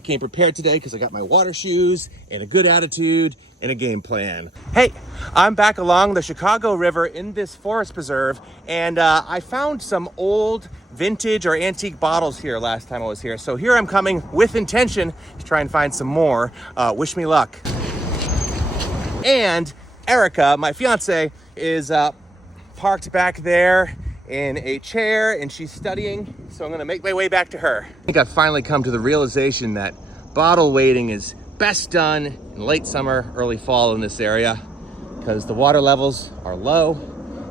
I came prepared today because I got my water shoes and a good attitude and a game plan. Hey, I'm back along the Chicago River in this forest preserve, and I found some old vintage or antique bottles here last time I was here. So here I'm coming with intention to try and find some more. Wish me luck. And Erica, my fiance, is parked back there in a chair and she's studying, so I'm gonna make my way back to her. I think I've finally come to the realization that bottle weighting is best done in late summer, early fall in this area, because the water levels are low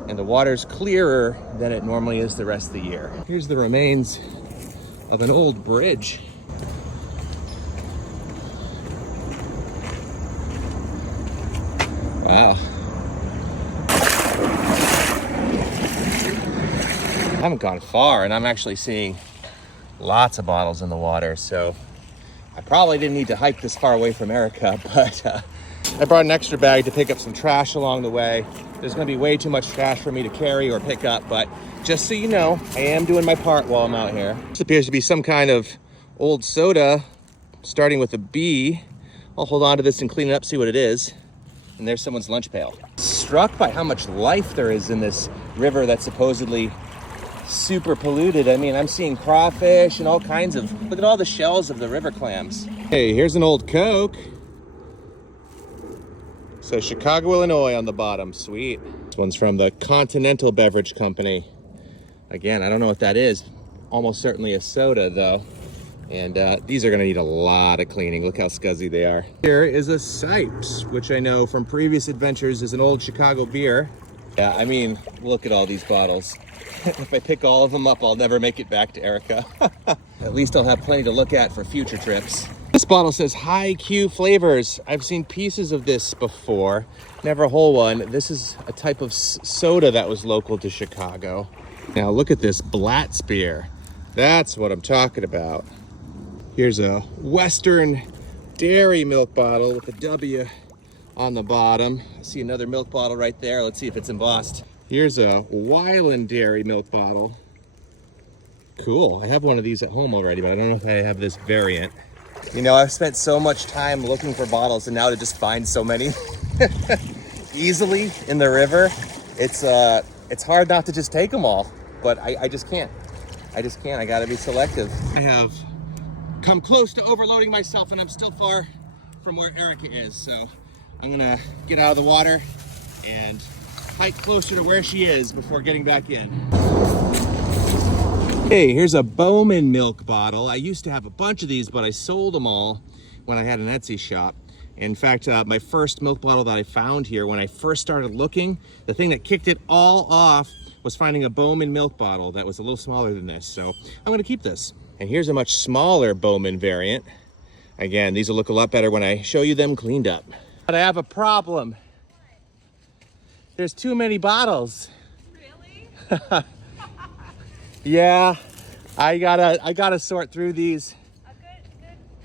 and the water's clearer than it normally is the rest of the year. Here's the remains of an old bridge. Wow. I haven't gone far, and I'm actually seeing lots of bottles in the water, so I probably didn't need to hike this far away from Erica, but I brought an extra bag to pick up some trash along the way. There's gonna be way too much trash for me to carry or pick up, but just so you know, I am doing my part while I'm out here. This appears to be some kind of old soda, starting with a B. I'll hold on to this and clean it up, see what it is. And there's someone's lunch pail. Struck by how much life there is in this river that's supposedly super polluted. I mean, I'm seeing crawfish and all kinds of, look at all the shells of the river clams. Hey, here's an old Coke. So Chicago, Illinois on the bottom, sweet. This one's from the Continental Beverage Company. Again, I don't know what that is. Almost certainly a soda though. And these are gonna need a lot of cleaning. Look how scuzzy they are. Here is a Sipes, which I know from previous adventures is an old Chicago beer. Yeah, I mean, look at all these bottles. If I pick all of them up, I'll never make it back to Erica. At least I'll have plenty to look at for future trips. This bottle says High Q Flavors. I've seen pieces of this before, never a whole one. This is a type of soda that was local to Chicago. Now look at this Blatz beer. That's what I'm talking about. Here's a Western Dairy milk bottle with a W on the bottom. I see another milk bottle right there. Let's see if it's embossed. Here's a Weiland Dairy milk bottle. Cool. I have one of these at home already, but I don't know if I have this variant. You know, I've spent so much time looking for bottles, and now to just find so many easily in the river, it's hard not to just take them all, but I just can't. I just can't. I gotta be selective. I have come close to overloading myself, and I'm still far from where Erica is, so I'm gonna get out of the water and hike closer to where she is before getting back in. Hey, here's a Bowman milk bottle. I used to have a bunch of these, but I sold them all when I had an Etsy shop. In fact, my first milk bottle that I found here, when I first started looking, the thing that kicked it all off was finding a Bowman milk bottle that was a little smaller than this. So I'm gonna keep this. And here's a much smaller Bowman variant. Again, these will look a lot better when I show you them cleaned up. But I have a problem. There's too many bottles. Really? Yeah, I gotta sort through these.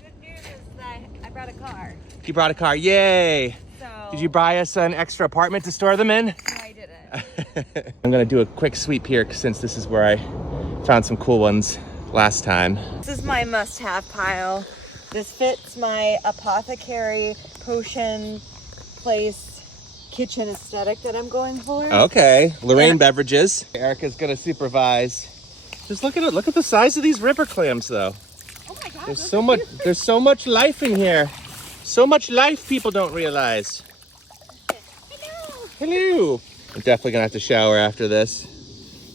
Good news is that I brought a car. You brought a car, yay! So Did you buy us an extra apartment to store them in? No, I didn't. I'm gonna do a quick sweep here since this is where I found some cool ones last time. This is my must-have pile. This fits my apothecary potion place kitchen aesthetic that I'm going for. Okay, Lorraine Beverages. Erica's gonna supervise. Just look at it. Look at the size of these river clams, though. Oh my God! There's so much. There's so much life in here. So much life people don't realize. Hello. Hello. I'm definitely gonna have to shower after this.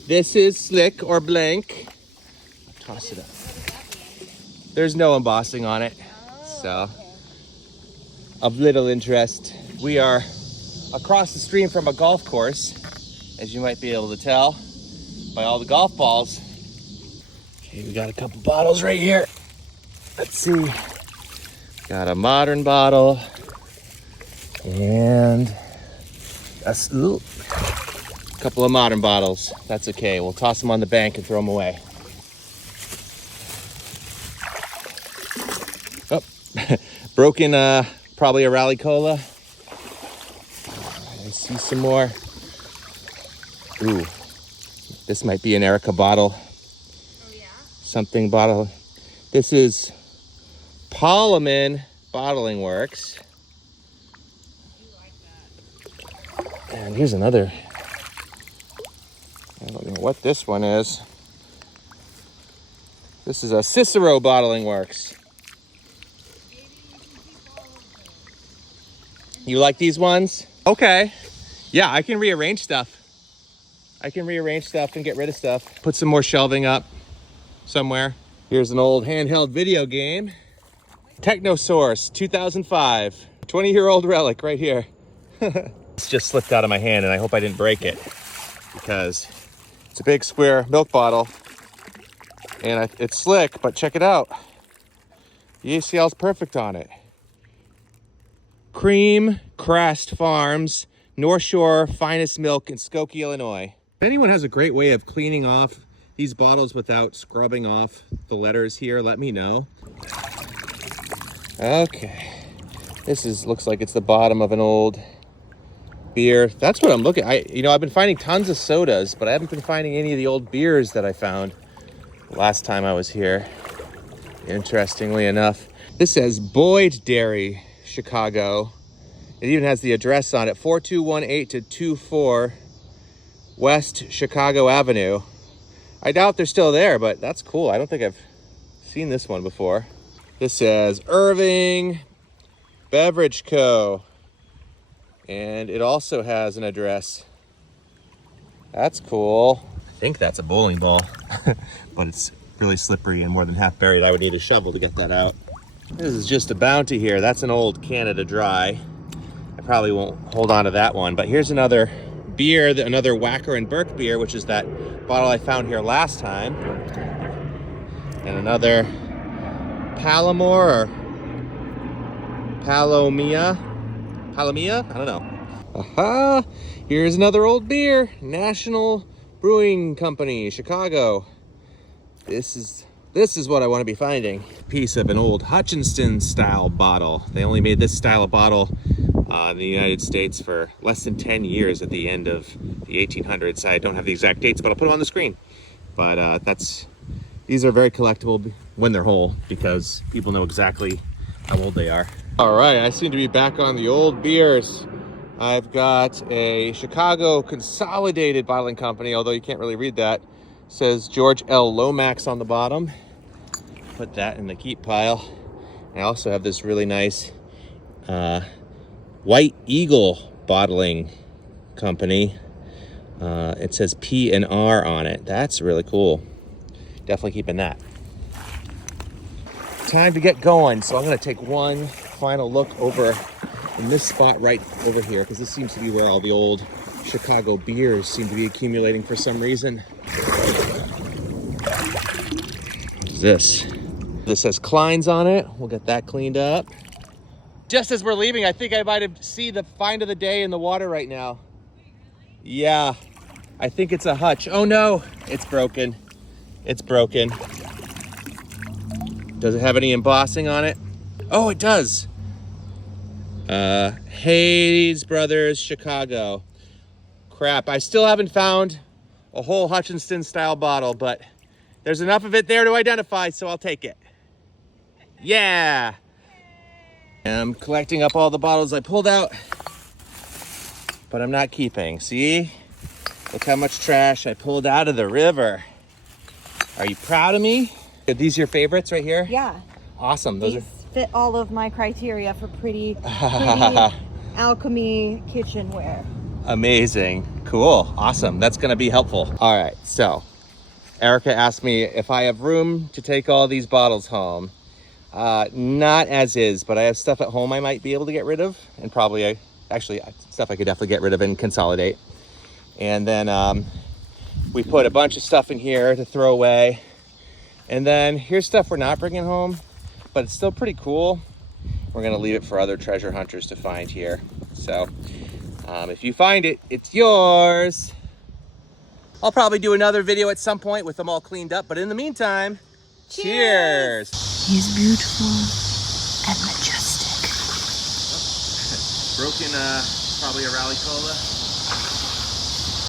This is slick or blank. Toss it up. There's no embossing on it, so Okay. of little interest. We are across the stream from a golf course, as you might be able to tell by all the golf balls. Okay, we got a couple bottles right here. Let's see. Got a modern bottle and a couple of modern bottles. That's okay. We'll toss them on the bank and throw them away. Oh, broken, probably a Rally Cola. I see some more. Ooh, this might be an Erica bottle. Oh yeah. Something bottle. This is Polyman Bottling Works. And here's another. I don't know what this one is. This is a Cicero Bottling Works. You like these ones? Okay. Yeah, I can rearrange stuff. I can rearrange stuff and get rid of stuff. Put some more shelving up somewhere. Here's an old handheld video game. Technosource 2005. 20-year-old relic right here. It's just slipped out of my hand and I hope I didn't break it because it's a big square milk bottle and it's slick, but check it out. The ACL's perfect on it. Cream Crest Farms, North Shore Finest Milk in Skokie, Illinois. If anyone has a great way of cleaning off these bottles without scrubbing off the letters here, let me know. Okay, this looks like it's the bottom of an old beer. That's what I'm looking. I've been finding tons of sodas, but I haven't been finding any of the old beers that I found last time I was here. Interestingly enough, this says Boyd Dairy, Chicago. It even has the address on it, 4218 to 24 West Chicago Avenue. I doubt they're still there, but that's cool. I don't think I've seen this one before. This says Irving Beverage Co. And it also has an address. That's cool. I think that's a bowling ball, but it's really slippery and more than half buried. I would need a shovel to get that out. This is just a Bounty here. That's an old Canada Dry. I probably won't hold on to that one, but here's another beer, another Wacker and Burke beer, which is that bottle I found here last time. And another Palomore or Palomia? I don't know. Aha! Here's another old beer. National Brewing Company, Chicago. This is what I want to be finding. A piece of an old Hutchinson style bottle. They only made this style of bottle in the United States for less than 10 years at the end of the 1800s. I don't have the exact dates, but I'll put them on the screen. But these are very collectible when they're whole because people know exactly how old they are. All right, I seem to be back on the old beers. I've got a Chicago Consolidated Bottling Company, although you can't really read that. It says George L. Lomax on the bottom. Put that in the keep pile. I also have this really nice White Eagle Bottling Company. It says P&R on it. That's really cool. Definitely keeping that. Time to get going, so I'm going to take one final look over in this spot right over here, because this seems to be where all the old Chicago beers seem to be accumulating for some reason. What's this? This says Klein's on it. We'll get that cleaned up. Just as we're leaving, I think I might have seen the find of the day in the water right now. Yeah, I think it's a hutch. Oh no, it's broken. It's broken. Does it have any embossing on it? Oh, it does. Hayes Brothers, Chicago. Crap, I still haven't found a whole Hutchinson style bottle, but there's enough of it there to identify, so I'll take it. Yeah. I'm collecting up all the bottles I pulled out, but I'm not keeping. See? Look how much trash I pulled out of the river. Are you proud of me? Are these your favorites right here? Yeah. Awesome. These fit all of my criteria for pretty alchemy kitchenware. Amazing. Cool. Awesome. That's going to be helpful. All right. So Erica asked me if I have room to take all these bottles home. Not as is, but I have stuff at home I might be able to get rid of, and probably actually stuff I could definitely get rid of and consolidate. And then we put a bunch of stuff in here to throw away. And then here's stuff we're not bringing home, but it's still pretty cool. We're gonna leave it for other treasure hunters to find here. So if you find it, it's yours. I'll probably do another video at some point with them all cleaned up, but in the meantime, cheers. He's beautiful and majestic. Broken, probably a Rally Cola.